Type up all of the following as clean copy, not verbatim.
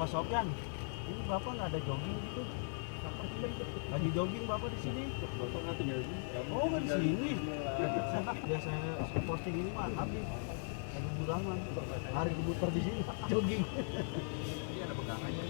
Pak Sofyan, ini Bapak nggak ada jogging gitu? Lagi jogging Bapak di sini? Oh, nggak di sini. Biasanya posting ini mah habis. Lagi burangan. Hari kebuter di sini jogging. Ini ada pegangannya.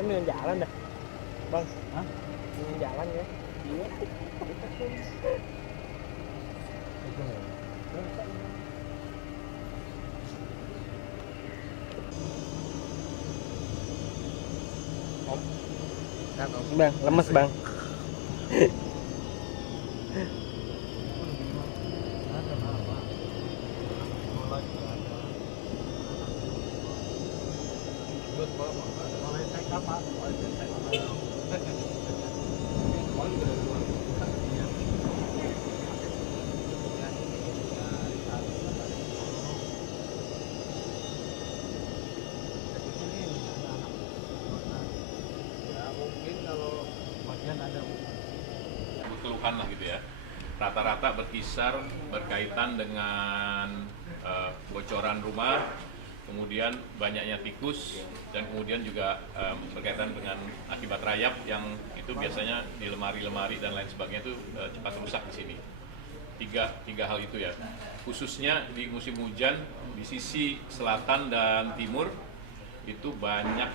Ini yang jalan dah, bang. Hah? Yang jalan ya? Iya. Bang, lemes bang. Keluhan lah gitu ya, rata-rata berkisar berkaitan dengan bocoran rumah, kemudian banyaknya tikus, dan kemudian juga berkaitan dengan akibat rayap yang itu biasanya di lemari-lemari dan lain sebagainya itu cepat rusak di sini. Tiga hal itu ya, khususnya di musim hujan di sisi selatan dan timur itu banyak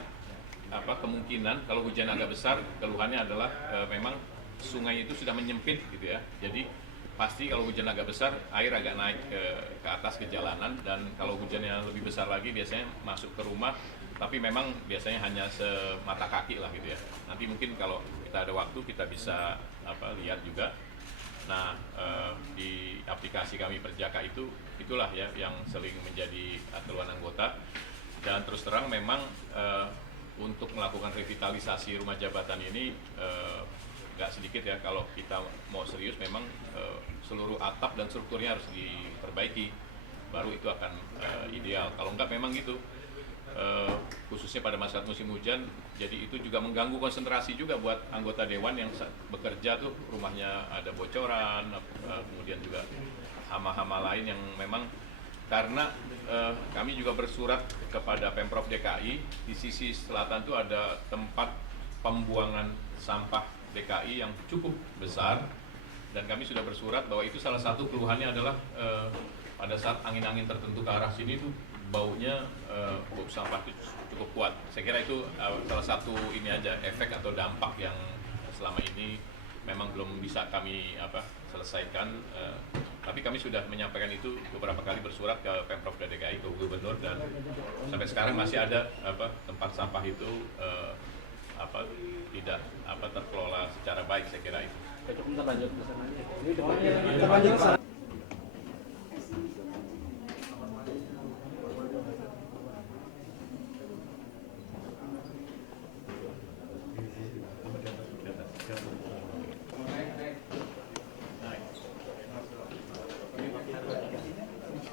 kemungkinan kalau hujan agak besar, keluhannya adalah memang sungai itu sudah menyempit gitu ya. Jadi pasti kalau hujan agak besar air agak naik ke atas ke jalanan, dan kalau hujannya lebih besar lagi biasanya masuk ke rumah, tapi memang biasanya hanya semata kaki lah gitu ya. Nanti mungkin kalau kita ada waktu kita bisa lihat juga. Nah, di aplikasi kami Perjaka itulah ya yang sering menjadi keluhan anggota. Dan terus terang memang untuk melakukan revitalisasi rumah jabatan ini nggak sedikit ya, kalau kita mau serius memang seluruh atap dan strukturnya harus diperbaiki, baru itu akan ideal. Kalau enggak memang gitu, khususnya pada masa musim hujan, jadi itu juga mengganggu konsentrasi juga buat anggota dewan yang bekerja tuh, rumahnya ada bocoran, kemudian juga hama-hama lain yang memang karena kami juga bersurat kepada Pemprov DKI, di sisi selatan tuh ada tempat pembuangan sampah DKI yang cukup besar, dan kami sudah bersurat bahwa itu salah satu keluhannya adalah pada saat angin-angin tertentu ke arah sini tuh baunya bau sampah itu cukup kuat. Saya kira itu salah satu ini aja efek atau dampak yang selama ini memang belum bisa kami selesaikan, tapi kami sudah menyampaikan itu beberapa kali bersurat ke Pemprov DKI, ke Gubernur, dan sampai sekarang masih ada tempat sampah itu tidak terkelola secara baik, saya kira itu. Kita lanjut ke sana aja. Kita lanjut ke sana.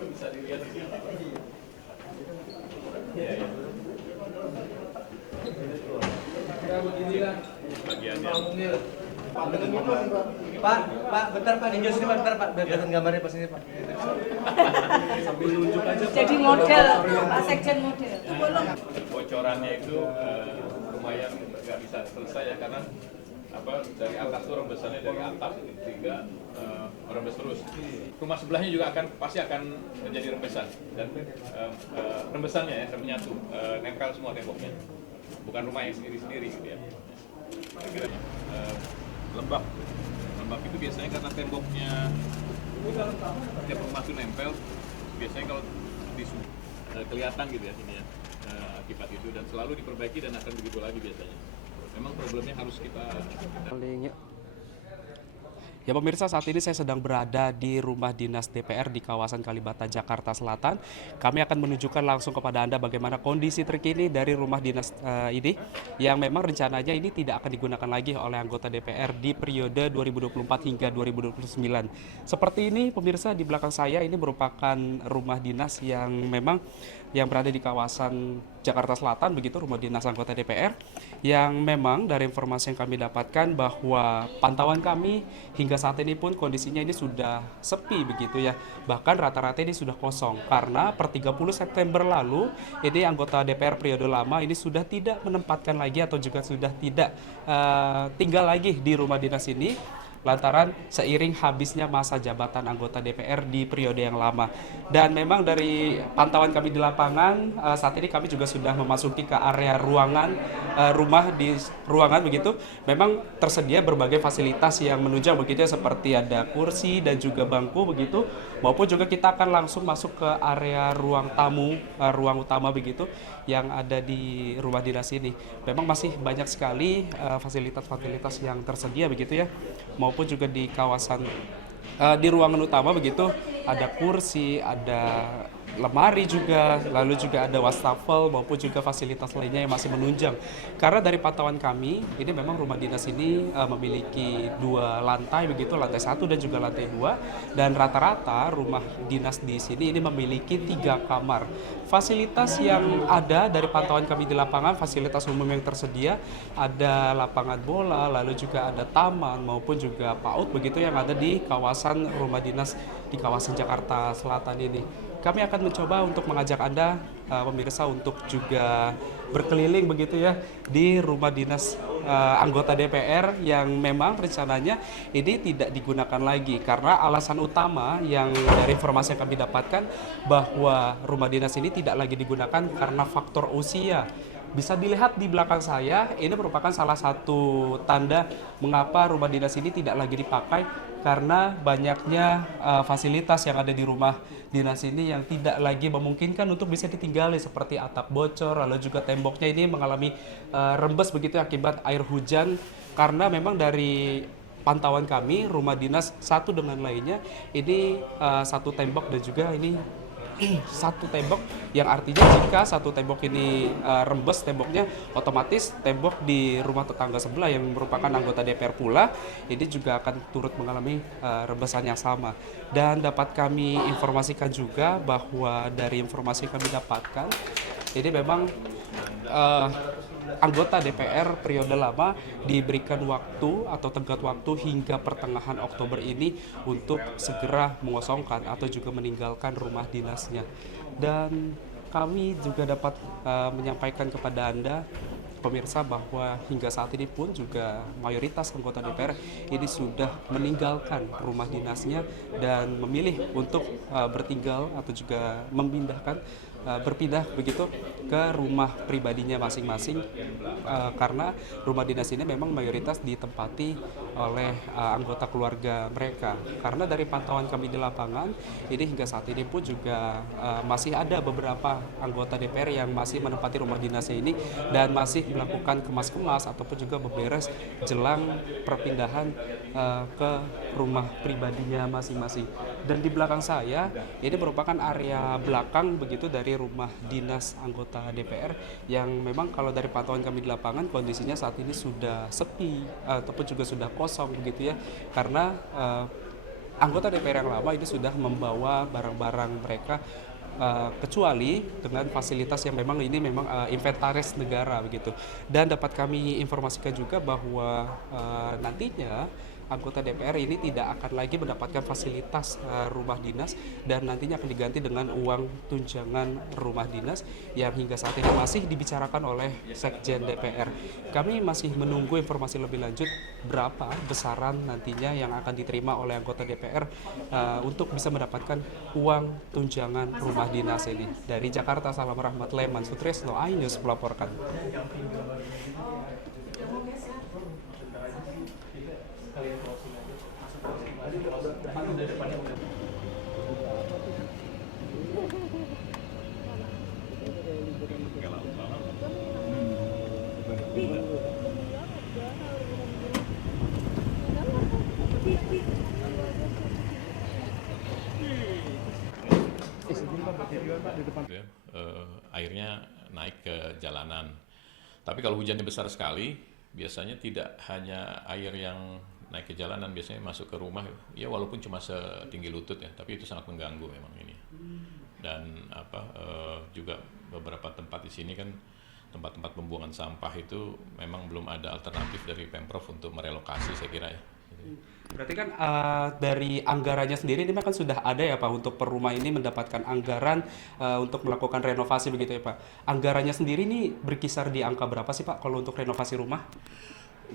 Bisa dilihat di sini. Pak, bentar Pak, ninjau sini Pak, bentar Pak, biar kelihatan gambarnya pas ini Pak. Sambil nunjuk aja. Jadi model, Pak Sekjen model. Bocorannya itu lumayan nggak bisa selesai ya, karena dari atas tuh rembesannya dari atap sehingga merembes terus. Rumah sebelahnya juga pasti akan menjadi rembesan dan rembesannya ya menyatu, nempel semua temboknya. Bukan rumah yang sendiri-sendiri gitu ya. Lembab itu biasanya karena temboknya tiap rumah itu nempel, biasanya kalau kelihatan gitu ya ini ya akibat itu, dan selalu diperbaiki dan akan begitu lagi biasanya. Memang problemnya harus kita. Ya pemirsa, saat ini saya sedang berada di rumah dinas DPR di kawasan Kalibata, Jakarta Selatan. Kami akan menunjukkan langsung kepada Anda bagaimana kondisi terkini dari rumah dinas ini, yang memang rencananya ini tidak akan digunakan lagi oleh anggota DPR di periode 2024 hingga 2029. Seperti ini pemirsa, di belakang saya ini merupakan rumah dinas yang memang yang berada di kawasan Jakarta Selatan, begitu, rumah dinas anggota DPR, yang memang dari informasi yang kami dapatkan bahwa pantauan kami hingga saat ini pun kondisinya ini sudah sepi begitu ya, bahkan rata-rata ini sudah kosong karena per 30 September lalu ini anggota DPR periode lama ini sudah tidak menempatkan lagi atau juga sudah tidak tinggal lagi di rumah dinas ini, lantaran seiring habisnya masa jabatan anggota DPR di periode yang lama. Dan memang dari pantauan kami di lapangan, saat ini kami juga sudah memasuki ke area ruangan rumah di ruangan begitu. Memang tersedia berbagai fasilitas yang menunjang begitu ya, seperti ada kursi dan juga bangku begitu, maupun juga kita akan langsung masuk ke area ruang tamu, ruang utama begitu yang ada di rumah dinas ini. Memang masih banyak sekali fasilitas-fasilitas yang tersedia begitu ya, maupun juga di kawasan di ruangan utama begitu, ada kursi, ada lemari juga, lalu juga ada wastafel maupun juga fasilitas lainnya yang masih menunjang. Karena dari pantauan kami, ini memang rumah dinas ini memiliki 2 lantai begitu, lantai 1 dan juga lantai 2, dan rata-rata rumah dinas di sini ini memiliki 3 kamar. Fasilitas yang ada dari pantauan kami di lapangan, fasilitas umum yang tersedia, ada lapangan bola, lalu juga ada taman maupun juga PAUD begitu yang ada di kawasan rumah dinas di kawasan Jakarta Selatan ini. Kami akan mencoba untuk mengajak Anda, pemirsa, untuk juga berkeliling begitu ya di rumah dinas anggota DPR yang memang rencananya ini tidak digunakan lagi, karena alasan utama yang dari informasi yang kami dapatkan bahwa rumah dinas ini tidak lagi digunakan karena faktor usia. Bisa dilihat di belakang saya, ini merupakan salah satu tanda mengapa rumah dinas ini tidak lagi dipakai, karena banyaknya fasilitas yang ada di rumah dinas ini yang tidak lagi memungkinkan untuk bisa ditinggali, seperti atap bocor, lalu juga temboknya ini mengalami rembes begitu akibat air hujan. Karena memang dari pantauan kami, rumah dinas satu dengan lainnya ini satu tembok dan juga ini satu tembok, yang artinya jika satu tembok ini rembes temboknya, otomatis tembok di rumah tetangga sebelah yang merupakan anggota DPR pula ini juga akan turut mengalami rembesan yang sama. Dan dapat kami informasikan juga bahwa dari informasi yang kami dapatkan ini memang anggota DPR periode lama diberikan waktu atau tenggat waktu hingga pertengahan Oktober ini untuk segera mengosongkan atau juga meninggalkan rumah dinasnya. Dan kami juga dapat menyampaikan kepada Anda, pemirsa, bahwa hingga saat ini pun juga mayoritas anggota DPR ini sudah meninggalkan rumah dinasnya dan memilih untuk bertinggal atau juga berpindah begitu ke rumah pribadinya masing-masing, karena rumah dinas ini memang mayoritas ditempati oleh anggota keluarga mereka. Karena dari pantauan kami di lapangan ini hingga saat ini pun juga masih ada beberapa anggota DPR yang masih menempati rumah dinasnya ini dan masih melakukan kemas-kemas ataupun juga beberes jelang perpindahan ke rumah pribadinya masing-masing. Dan di belakang saya ini merupakan area belakang begitu dari rumah dinas anggota DPR yang memang kalau dari pantauan kami di lapangan kondisinya saat ini sudah sepi ataupun juga sudah kosong begitu ya, karena anggota DPR yang lama ini sudah membawa barang-barang mereka, kecuali dengan fasilitas yang memang ini memang inventaris negara begitu. Dan dapat kami informasikan juga bahwa nantinya anggota DPR ini tidak akan lagi mendapatkan fasilitas rumah dinas dan nantinya akan diganti dengan uang tunjangan rumah dinas yang hingga saat ini masih dibicarakan oleh Sekjen DPR. Kami masih menunggu informasi lebih lanjut berapa besaran nantinya yang akan diterima oleh anggota DPR untuk bisa mendapatkan uang tunjangan rumah dinas ini. Dari Jakarta, Salam Rahmat, Leman Sutrisno, iNews melaporkan. Airnya naik ke jalanan. Tapi kalau hujannya besar sekali, biasanya tidak hanya air yang naik ke jalanan, biasanya masuk ke rumah. Ya walaupun cuma setinggi lutut ya, tapi itu sangat mengganggu memang ini. Dan juga beberapa tempat di sini kan tempat-tempat pembuangan sampah itu memang belum ada alternatif dari Pemprov untuk merelokasi, saya kira ya. Berarti kan dari anggarannya sendiri ini kan sudah ada ya Pak untuk per rumah ini mendapatkan anggaran untuk melakukan renovasi begitu ya Pak. Anggarannya sendiri ini berkisar di angka berapa sih Pak kalau untuk renovasi rumah?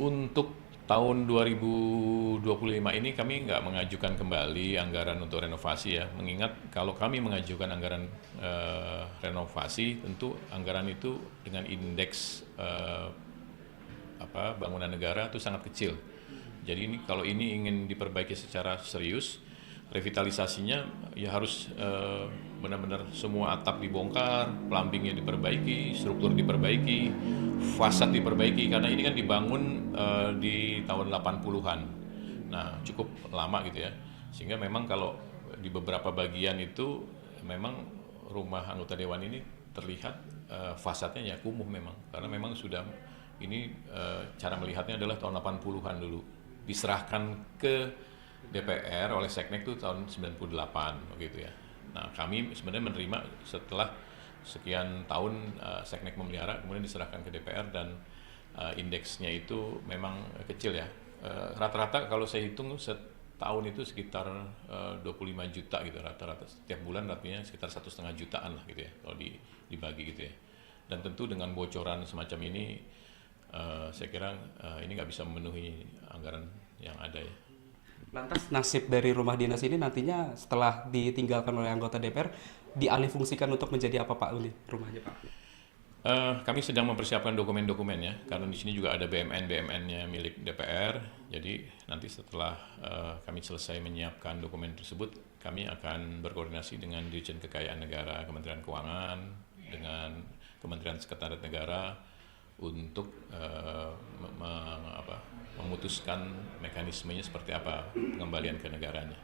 Untuk tahun 2025 ini kami nggak mengajukan kembali anggaran untuk renovasi ya. Mengingat kalau kami mengajukan anggaran renovasi, tentu anggaran itu dengan indeks bangunan negara itu sangat kecil. Jadi ini kalau ini ingin diperbaiki secara serius, revitalisasinya ya harus benar-benar semua atap dibongkar, plumbingnya diperbaiki, struktur diperbaiki, fasad diperbaiki, karena ini kan dibangun di tahun 80-an. Nah, cukup lama gitu ya. Sehingga memang kalau di beberapa bagian itu memang rumah anggota dewan ini terlihat fasadnya ya kumuh memang, karena memang sudah ini cara melihatnya adalah tahun 80-an dulu. Diserahkan ke DPR oleh Seknek itu tahun 98 begitu ya. Nah, kami sebenarnya menerima setelah sekian tahun Seknek memelihara, kemudian diserahkan ke DPR dan indeksnya itu memang kecil ya. Rata-rata kalau saya hitung setahun itu sekitar 25 juta gitu rata-rata. Setiap bulan artinya sekitar 1,5 jutaan lah gitu ya kalau dibagi gitu ya. Dan tentu dengan bocoran semacam ini saya kira ini nggak bisa memenuhi anggaran yang ada ya. Lantas nasib dari rumah dinas ini nantinya setelah ditinggalkan oleh anggota DPR dialihfungsikan untuk menjadi apa Pak ini rumahnya Pak? Kami sedang mempersiapkan dokumen-dokumen ya, karena di sini juga ada BMN-nya milik DPR. Jadi nanti setelah kami selesai menyiapkan dokumen tersebut, kami akan berkoordinasi dengan Dirjen Kekayaan Negara, Kementerian Keuangan, dengan Kementerian Sekretariat Negara untuk memutuskan mekanismenya seperti apa pengembalian ke negaranya.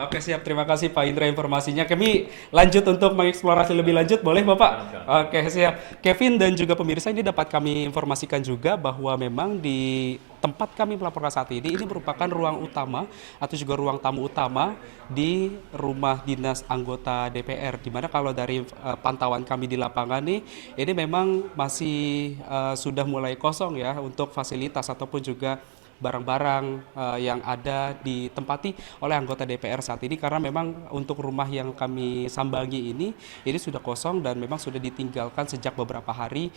Oke siap, terima kasih Pak Indra informasinya. Kami lanjut untuk mengeksplorasi lebih lanjut, boleh Bapak? Oke siap. Kevin dan juga pemirsa, ini dapat kami informasikan juga bahwa memang di tempat kami melaporkan saat ini merupakan ruang utama atau juga ruang tamu utama di rumah dinas anggota DPR. Dimana kalau dari pantauan kami di lapangan ini memang masih sudah mulai kosong ya untuk fasilitas ataupun juga barang-barang yang ada ditempati oleh anggota DPR saat ini, karena memang untuk rumah yang kami sambangi ini sudah kosong dan memang sudah ditinggalkan sejak beberapa hari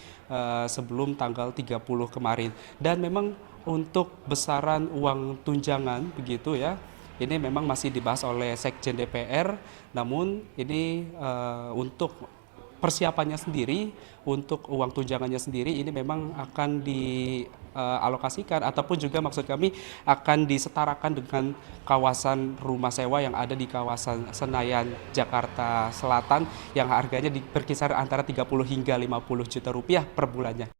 sebelum tanggal 30 kemarin. Dan memang untuk besaran uang tunjangan begitu ya, ini memang masih dibahas oleh Sekjen DPR, namun ini untuk persiapannya sendiri, untuk uang tunjangannya sendiri ini memang akan dialokasikan ataupun juga maksud kami akan disetarakan dengan kawasan rumah sewa yang ada di kawasan Senayan, Jakarta Selatan yang harganya berkisar antara 30 hingga 50 juta rupiah per bulannya.